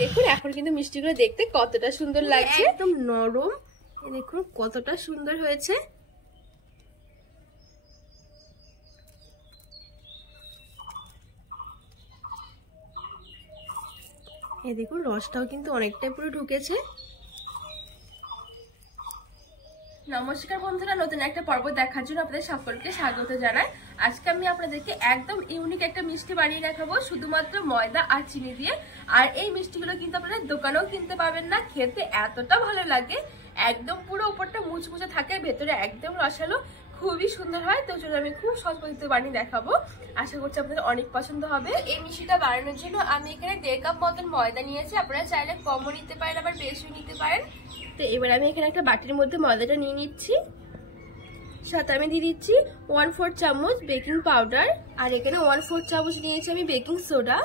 দেখুন এখন কিন্তু মিষ্টিগুলো দেখতে কতটা সুন্দর লাগছে, একদম নরম। দেখুন কতটা সুন্দর হয়েছে। এই দেখুন রসটাও কিন্তু অনেকটাই পুরো ঢুকেছে। নমস্কার বন্ধুরা, নতুন একটা পর্ব দেখার জন্য আপনাদের সকলকে স্বাগত জানাই। আজকে আমি আপনাদেরকে একদম ইউনিক একটা মিষ্টি বানিয়ে দেখাবো শুধুমাত্র ময়দা আর চিনি দিয়ে। আর এই মিষ্টিগুলো কিন্তু আপনারা দোকানেও কিনতে পাবেন না, খেতে এতটা ভালো লাগে, একদম পুরো উপরটা মুচমুচে থাকে, ভেতরে একদম রসালো, খুবই সুন্দর হয়। তো চলো আমি খুব সহজ পদ্ধতিতে বানিয়ে দেখাবো, আশা করছি আপনাদের অনেক পছন্দ হবে। এই মিষ্টিটা বানানোর জন্য আমি এখানে 1.5 কাপ মতন ময়দা নিয়েছি, আপনারা চাইলে কমও নিতে পারেন আবার বেশিও নিতে পারেন। তো এবার আমি এখানে একটা বাটির মধ্যে ময়দাটা নিয়ে নিচ্ছি, সাথে আমি দিয়ে দিচ্ছি 1/4 চামচ বেকিং পাউডার, আর এখানে 1/4 চামচ নিয়েছি আমি বেকিং সোডা,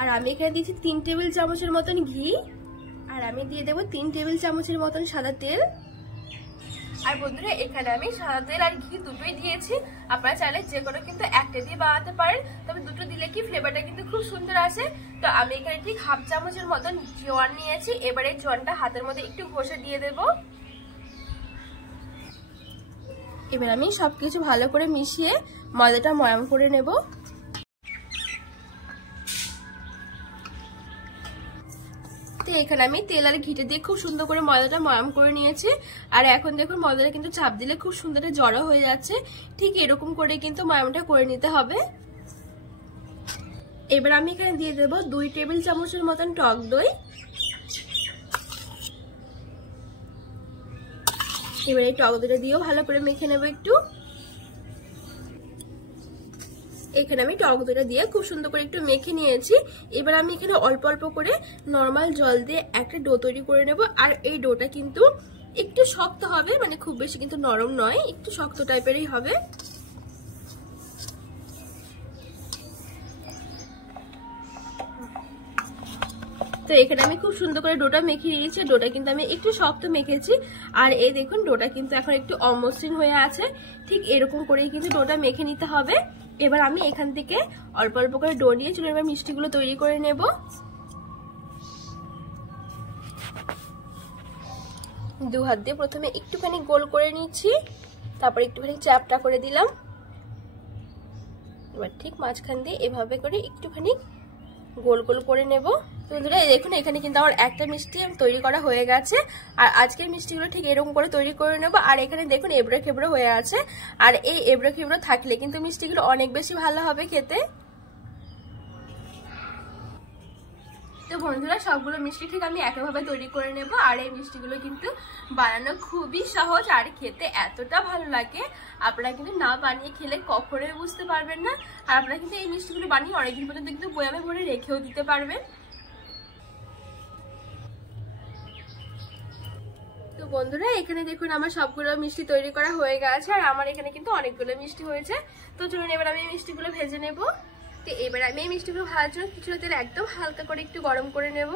আর আমি এখানে দিয়েছি 3 টেবিল চামচের মতন ঘি, আর আমি দিয়ে দেবো 3 টেবিল চামচের মতন সাদা তেল। আর বন্ধুরা এখানে আমি সাদা তেল আর ঘি দুটোই দিয়েছি, আপনারা চাইলে যে কোনো কিন্তু একটা দিয়ে বানাতে পারেন, তবে দুটো দিলে কি ফ্লেভারটা কিন্তু খুব সুন্দর আসে। তো আমি এখানে ঠিক 1/2 চামচের মতন জোয়ান নিয়েছি, এবারে জোয়ানটা হাতের মধ্যে একটু ঘষে দিয়ে দেব। এবার আমি সবকিছু ভালো করে মিশিয়ে ময়দাটা ময়াম করে নেব। তো এখানে আমি তেল আর ঘিটে দিয়ে খুব সুন্দর করে ময়দাটা ময়াম করে নিয়েছি। আর এখন দেখুন ময়দাটা কিন্তু চাপ দিলে খুব সুন্দর জড়ো হয়ে যাচ্ছে, ঠিক এরকম করে কিন্তু ময়ামটা করে নিতে হবে। এবার আমি এখানে দিয়ে দেব 2 টেবিল চামচের মতন টক দই। এবার এই টক দইটা দিয়েও ভালো করে মেখে নেব একটু। এখানে আমি টক দইটা দিয়ে খুব সুন্দর করে একটু মেখে নিয়েছি। এবার আমি এখানে অল্প অল্প করে নরমাল জল দিয়ে একটা ডো তৈরি করে নেব। আর এই ডোটা কিন্তু একটু শক্ত হবে, মানে খুব বেশি কিন্তু নরম নয়, একটু শক্ত টাইপেরই হবে। তো এখানে আমি খুব সুন্দর করে ডোটা মেখে নিয়েছি, ডোটা কিন্তু আমি একটু শক্ত মেখেছি। আর এই দেখুন ডোটা কিন্তু এখন একটু অমসৃণ হয়ে আছে, ঠিক এরকম করেই কিন্তু ডোটা মেখে নিতে হবে। এবার আমি এখান থেকে অল্প অল্প করে ডো নিয়ে চলো এবার মিষ্টিগুলো তৈরি করে নেব। দু হাত দিয়ে প্রথমে একটুখানি গোল করে নিচ্ছি, তারপর একটুখানি চ্যাপটা করে দিলাম। এবার ঠিক মাঝখান দিয়ে এভাবে করে একটুখানি গোল গোল করে নেব। বন্ধুরা দেখুন এখানে কিন্তু আমার একটা মিষ্টি তৈরি করা হয়ে গেছে। আর আজকের মিষ্টিগুলো ঠিক এরকম করে তৈরি করে নেব। আর এখানে দেখুন এবড়ো খেবড়ো হয়ে আছে, আর এই এবড়ো খেবড়ো থাকলে কিন্তু মিষ্টিগুলো অনেক বেশি ভালো হবে খেতে। তো বন্ধুরা সবগুলো মিষ্টি ঠিক আমি একইভাবে তৈরি করে নেব। আর এই মিষ্টিগুলো কিন্তু বানানো খুবই সহজ আর খেতে এতটা ভালো লাগে, আপনারা কিন্তু না বানিয়ে খেলে কখনোই বুঝতে পারবেন না। আর আপনারা কিন্তু এই মিষ্টিগুলো বানিয়ে অনেকদিন পর্যন্ত কিন্তু বয়ামে ভরে রেখেও দিতে পারবেন। তো বন্ধুরা এখানে দেখুন আমার সবগুলো মিষ্টি তৈরি করা হয়ে গেছে, আর আমার এখানে কিন্তু অনেকগুলো মিষ্টি হয়েছে। তো চলুন এবার আমি মিষ্টিগুলো ভেজে নেব। তো এবার আমি এই মিষ্টিগুলো ভাজার জন্য কিছুটা তেল একদম হালকা করে একটু গরম করে নেব।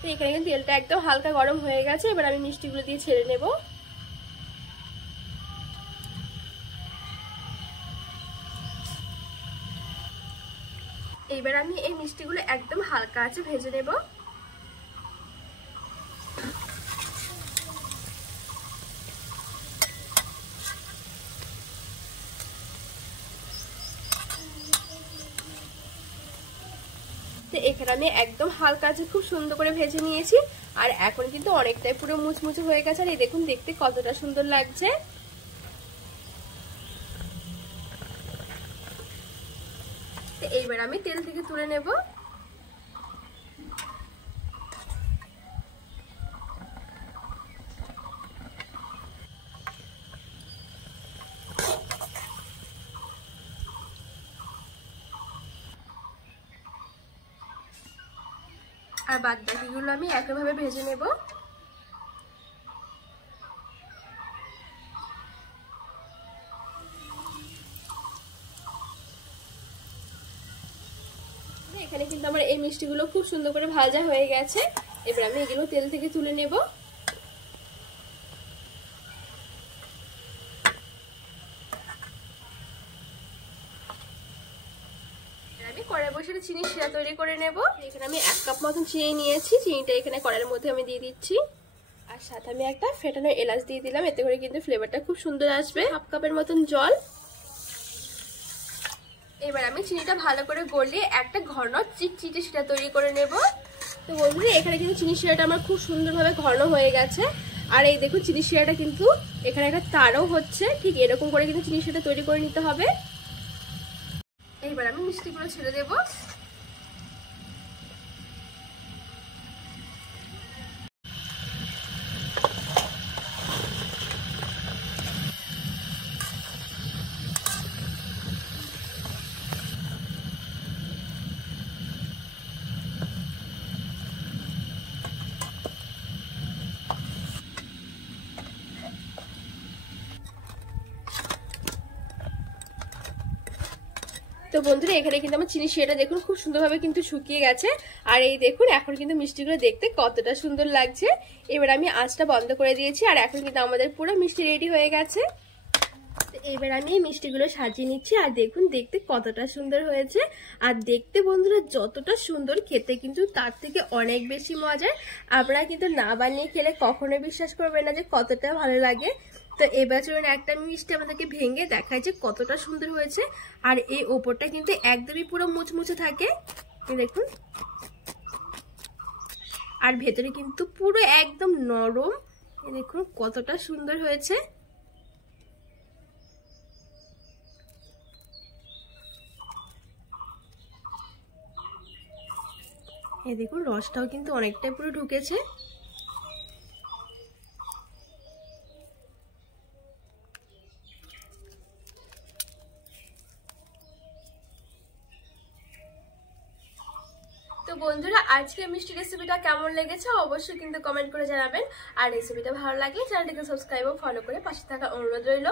তো এখানে কিন্তু তেলটা একদম হালকা গরম হয়ে গেছে, এবার আমি মিষ্টিগুলো দিয়ে ছেড়ে নেব। এবার আমি এই মিষ্টিগুলো একদম হালকা আছে ভেজে নেব। তো এখানে আমি একদম হালকা আছে খুব সুন্দর করে ভেজে নিয়েছি। আর এখন কিন্তু অনেকটাই পুরো মুচমুচে হয়ে গেছে, আর এই দেখুন দেখতে কতটা সুন্দর লাগছে। তো এইবার আমি তেল থেকে তুলে নেব। আর বাদ বাকিগুলো আমি একইভাবে ভেজে নেব। এখানে কিন্তু আমার এই মিষ্টিগুলো খুব সুন্দর করে ভাজা হয়ে গেছে, এবার আমি এগুলো তেল থেকে তুলে নেব। কড়াই বসিয়ে চিনি শিরা তৈরি করে নেব। এখানে আমি 1 কাপ মতন চিনি নিয়েছি, চিনিটা এখানে কড়াইয়ের মধ্যে আমি দিয়ে দিচ্ছি। আর সাথে আমি একটা ফেটানো এলাচ দিয়ে দিলাম, এতে করে কিন্তু ফ্লেভারটা খুব সুন্দর আসবে। 1/2 কাপের মতন জল। এবার আমি চিনিটা ভালো করে গলিয়ে একটা ঘন চিটচিটে শিরা তৈরি করে নেব। তো বন্ধুরা এখানে কিন্তু চিনি শিরাটা আমার খুব সুন্দরভাবে ঘন হয়ে গেছে। আর এই দেখুন চিনি শিরাটা কিন্তু এখানে একটা তারও হচ্ছে, ঠিক এরকম করে কিন্তু চিনি শিরাটা তৈরি করে নিতে হবে। এইবার আমি মিষ্টিগুলো ছেড়ে দেব। তো বন্ধুরা এখানে কিন্তু আমার চিনি শিরাটা দেখুন খুব সুন্দরভাবে কিন্তু শুকিয়ে গেছে। আর এই দেখুন এখন কিন্তু মিষ্টিগুলো দেখতে কতটা সুন্দর লাগছে। এবার আমি আঁচটা বন্ধ করে দিয়েছি, আর এখন কিন্তু আমাদের পুরো মিষ্টি রেডি হয়ে গেছে। এবার আমি এই মিষ্টিগুলো সাজিয়ে নিচ্ছি, আর দেখুন দেখতে কতটা সুন্দর হয়েছে। আর দেখতে বন্ধুরা যতটা সুন্দর, খেতে কিন্তু তার থেকে অনেক বেশি মজার। আপনারা কিন্তু না বানিয়ে খেলে কখনো বিশ্বাস করবেন না যে কতটা ভালো লাগে। তো এবার চলুন একটা মিষ্টি আমাদেরকে ভেঙে দেখায় যে কতটা সুন্দর হয়েছে। আর এই ওপরটা কিন্তু একদমই পুরো মুচমুচে থাকে, দেখুন। আর ভেতরে কিন্তু পুরো একদম নরম, দেখুন কতটা সুন্দর হয়েছে। এই দেখুন রসটাও কিন্তু অনেকটাই পুরো ঢুকেছে। তো বন্ধুরা আজকে মিষ্টি রেসিপিটা কেমন লেগেছে অবশ্যই কিন্তু কমেন্ট করে জানাবেন। আর রেসিপিটা ভালো লাগলে চ্যানেলটিকে সাবস্ক্রাইব ও ফলো করে পাশে থাকার অনুরোধ রইল।